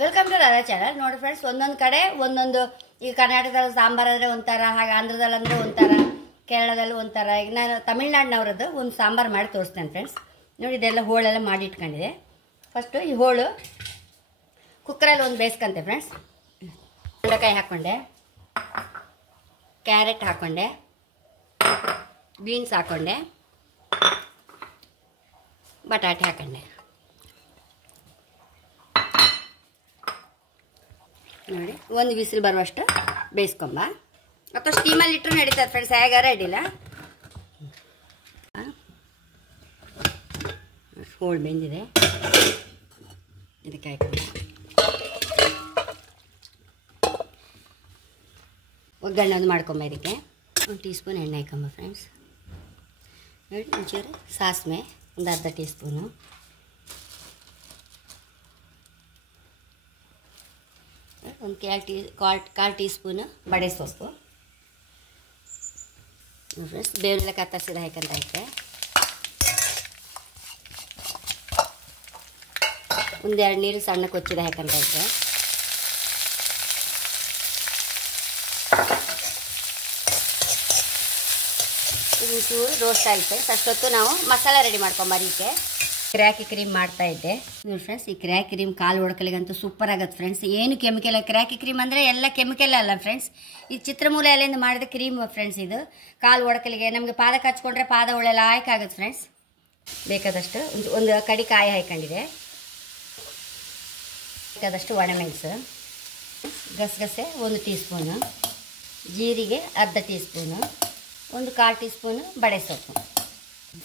Welcome to Radha channel. ನೋಡಿ friends, ಒಂದೊಂದು ಕಡೆ ಒಂದೊಂದು, ಈಗ ಕರ್ನಾಟಕದಲ್ಲಿ ಸಾಂಬಾರ್ ಅಂದರೆ ಒಂಥರ, ಹಾಗೆ ಆಂಧ್ರದಲ್ಲಿ ಅಂದರೆ ಒಂಥರ, ಕೇರಳದಲ್ಲಿ ಒಂಥರ. ಈಗ ನಾನು ತಮಿಳ್ನಾಡಿನವ್ರದ್ದು ಒಂದು ಸಾಂಬಾರು ಮಾಡಿ ತೋರಿಸ್ತೇನೆ ಫ್ರೆಂಡ್ಸ್. ನೋಡಿ, ಇದೆಲ್ಲ ಹೋಳೆಲ್ಲ ಮಾಡಿ ಇಟ್ಕೊಂಡಿದೆ. ಫಸ್ಟು ಈ ಹೋಳು ಕುಕ್ಕರಲ್ಲಿ ಒಂದು ಬೇಯಿಸ್ಕೊಂತೆ ಫ್ರೆಂಡ್ಸ್. ಬೆಂಡೆಕಾಯಿ ಹಾಕ್ಕೊಂಡೆ, ಕ್ಯಾರೆಟ್ ಹಾಕ್ಕೊಂಡೆ, ಬೀನ್ಸ್ ಹಾಕ್ಕೊಂಡೆ, ಬಟಾಟೆ ಹಾಕ್ಕೊಂಡೆ. ನೋಡಿ, ಒಂದು ವಿಸಿಲ್ ಬರುವಷ್ಟು ಬೇಯಿಸ್ಕೊಂಬ, ಅಥವಾ ಸ್ಟೀಮಲ್ಲಿ ಇಟ್ಟರು ನಡೀತದೆ ಫ್ರೆಂಡ್ಸ್, ಹೇಗಾರ ಅಡ್ಡಿಲ್ಲ. ಹೋಳು ಬೆಂದಿದೆ, ಇದಕ್ಕೆ ಹಾಕಿ ಒಗ್ಗರಣೆ ಒಂದು ಮಾಡ್ಕೊಂಬ. ಇದಕ್ಕೆ 1 ಟೀ ಸ್ಪೂನ್ ಎಣ್ಣೆ ಹಾಕೊಂಬ ಫ್ರೆಂಡ್ಸ್. ನೋಡಿ, ಒಂಚೂರು ಸಾಸಿವೆ ಒಂದು ಅರ್ಧ ಟೀ ಸ್ಪೂನು, ಒಂದು ಕಾಲು ಟೀ ಸ್ಪೂನು ಬಡೆ ಸೊಪ್ಪು ಫ್ರೆಂಡ್ಸ್. ಬೇಳೆಲ್ಲ ಕತ್ತರಿಸಿದ ಹಾಕಂತ ಐತೆ. ಒಂದೆರಡು ನೀರು ಸಣ್ಣ ಕೊಚ್ಚಿದ ಹಾಕಂತ ಐತೆ. ಚೂರು ರೋಸ್ಟ್ ಆಗುತ್ತೆ. ಅಷ್ಟೊತ್ತು ನಾವು ಮಸಾಲೆ ರೆಡಿ ಮಾಡ್ಕೊಂಬರೀಕೆ ಕ್ರ್ಯಾಕಿ ಕ್ರೀಮ್ ಮಾಡ್ತಾ ಇದ್ದೆ. ನೋಡಿ ಫ್ರೆಂಡ್ಸ್, ಈ ಕ್ರ್ಯಾಕಿ ಕ್ರೀಮ್ ಕಾಲು ಹೊಡ್ಕಲಿಗಂತೂ ಸೂಪರ್ ಆಗತ್ತೆ ಫ್ರೆಂಡ್ಸ್. ಏನು ಕೆಮಿಕಲ್, ಕ್ರ್ಯಾಕಿ ಕ್ರೀಮ್ ಅಂದರೆ ಎಲ್ಲ ಕೆಮಿಕಲ್ ಅಲ್ಲ ಫ್ರೆಂಡ್ಸ್. ಈ ಚಿತ್ರಮೂಲ ಎಲೆಯಿಂದ ಮಾಡಿದ ಕ್ರೀಮ್ ಫ್ರೆಂಡ್ಸ್. ಇದು ಕಾಲು ಹೊಡ್ಕಲಿಗೆ, ನಮಗೆ ಪಾದಕ್ಕೆ ಹಚ್ಕೊಂಡ್ರೆ ಪಾದ ಒಳ್ಳೆಲ್ಲ ಆಯ್ಕಾಗತ್ತೆ ಫ್ರೆಂಡ್ಸ್. ಬೇಕಾದಷ್ಟು ಒಂದು ಕಡಿ ಕಾಯಿ ಹಾಕೊಂಡಿದೆ, ಬೇಕಾದಷ್ಟು ಒಣಮೆಣಸು, ಗಸಗಸೆ 1 ಟೀ ಸ್ಪೂನು, ಜೀರಿಗೆ ಅರ್ಧ ಟೀ ಸ್ಪೂನು, ಒಂದು ಕಾಲು ಟೀ ಸ್ಪೂನು ಬಡೆ ಸೊಪ್ಪು,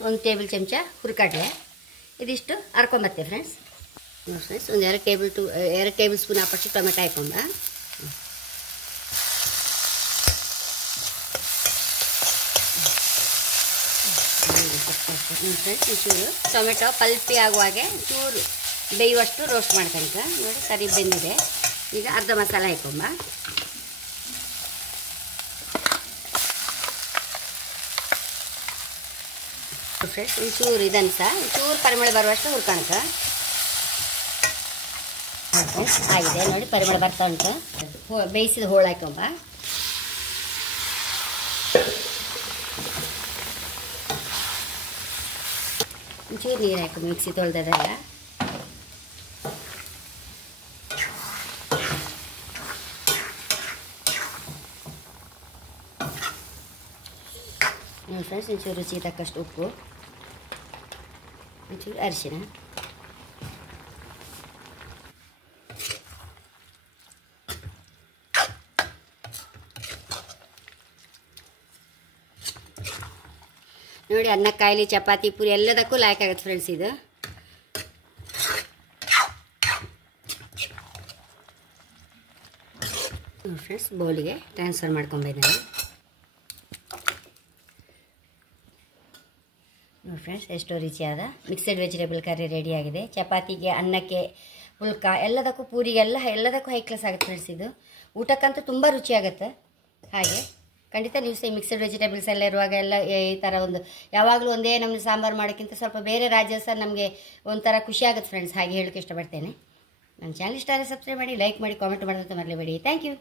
1 ಟೇಬಲ್ ಚಮಚ ಹುರ್ಕಡ್ಲೆ. ಇದಿಷ್ಟು ಹರ್ಕೊಂಬತ್ತೆ ಫ್ರೆಂಡ್ಸ್. ನೋಡಿ ಫ್ರೆಂಡ್ಸ್, ಒಂದು 2 ಟೇಬಲ್ ಸ್ಪೂನ್ ಹಾಕಷ್ಟು ಟೊಮೆಟೊ ಹಾಕೊಂಬ. ಫ್ರೆಂಡ್ಸ್, ಒಂಚೂರು ಟೊಮೆಟೊ ಪಲ್ಪಿ ಆಗುವಾಗೆ ಚೂರು ಬೇಯುವಷ್ಟು ರೋಸ್ಟ್ ಮಾಡ್ಕೊಂತ. ನೋಡಿ, ಸರಿ ಬೆಂದಿದೆ. ಈಗ ಅರ್ಧ ಮಸಾಲೆ ಹಾಕೊಂಬ. ಫ್ರೆಂಡ್ಸ್, ಒಂಚೂರು ಇದನ್ನು ಸಹ ಒಂಚೂರು ಪರಿಮಳ ಬರುವಷ್ಟು ಹುರ್ಕಣಕ ಆಗಿದೆ. ನೋಡಿ, ಪರಿಮಳ ಬರ್ತಾ ಉಂಟು. ಬೇಯಿಸಿದ ಹೋಳು ಹಾಕೊಂಬ. ಒಂಚೂರು ನೀರು ಹಾಕೊಂಡು ಮಿಕ್ಸಿ ತೊಳೆದದೆಲ್ಲ. ನೋಡಿ ಫ್ರೆಂಡ್ಸ್, ಒಂಚೂರು ರುಚಿ ತಕ್ಕಷ್ಟು ಉಪ್ಪು, ಒಂಚೂರು ಅರಿಶಿನ, ನೋಡಿ, ಅನ್ನ, ಕಾಯಿಲೆ, ಚಪಾತಿ, ಪೂರಿ ಎಲ್ಲದಕ್ಕೂ ಲಾಯ್ಕ್ ಆಗುತ್ತೆ ಫ್ರೆಂಡ್ಸ್ ಇದು. ನೋಡಿ ಫ್ರೆಂಡ್ಸ್, ಬೌಲಿಗೆ ಟ್ರಾನ್ಸ್ಫರ್ ಮಾಡ್ಕೊಂಬಿದ್ದಾನೆ. ನೋಡಿ ಫ್ರೆಂಡ್ಸ್, ಎಷ್ಟೋ ರುಚಿಯಾದ ಮಿಕ್ಸೆಡ್ ವೆಜಿಟೇಬಲ್ ಕರ್ರಿ ರೆಡಿಯಾಗಿದೆ. ಚಪಾತಿಗೆ, ಅನ್ನಕ್ಕೆ, ಹುಲ್ಕ ಎಲ್ಲದಕ್ಕೂ, ಪೂರಿಗೆಲ್ಲ ಎಲ್ಲದಕ್ಕೂ ಹೈ ಕ್ಲಾಸ್ ಆಗುತ್ತೆ ಫ್ರೆಂಡ್ಸ್ ಇದು. ಊಟಕ್ಕಂತೂ ತುಂಬ ರುಚಿಯಾಗುತ್ತೆ. ಹಾಗೆ ಖಂಡಿತ ನೀವು ಸಹ ಮಿಕ್ಸೆಡ್ ವೆಜಿಟೇಬಲ್ಸ್ ಎಲ್ಲ ಇರುವಾಗ ಎಲ್ಲ ಈ ಥರ ಒಂದು ಯಾವಾಗಲೂ ಒಂದೇ ನಮ್ಮದು ಸಾಂಬಾರು ಮಾಡೋಕ್ಕಿಂತ ಸ್ವಲ್ಪ ಬೇರೆ ರಾಜ್ಯ ಸಹ ನಮಗೆ ಒಂಥರ ಖುಷಿ ಆಗುತ್ತೆ ಫ್ರೆಂಡ್ಸ್. ಹಾಗೆ ಹೇಳೋಕ್ಕೆ ಇಷ್ಟಪಡ್ತೇನೆ. ನನ್ನ ಚಾನಲ್ ಇಷ್ಟ ಆದರೆ ಸಬ್ಸ್ಕ್ರೈಬ್ ಮಾಡಿ, ಲೈಕ್ ಮಾಡಿ, ಕಾಮೆಂಟ್ ಮಾಡೋದಂತ ಮರಲೇಬೇಡಿ. Thank you.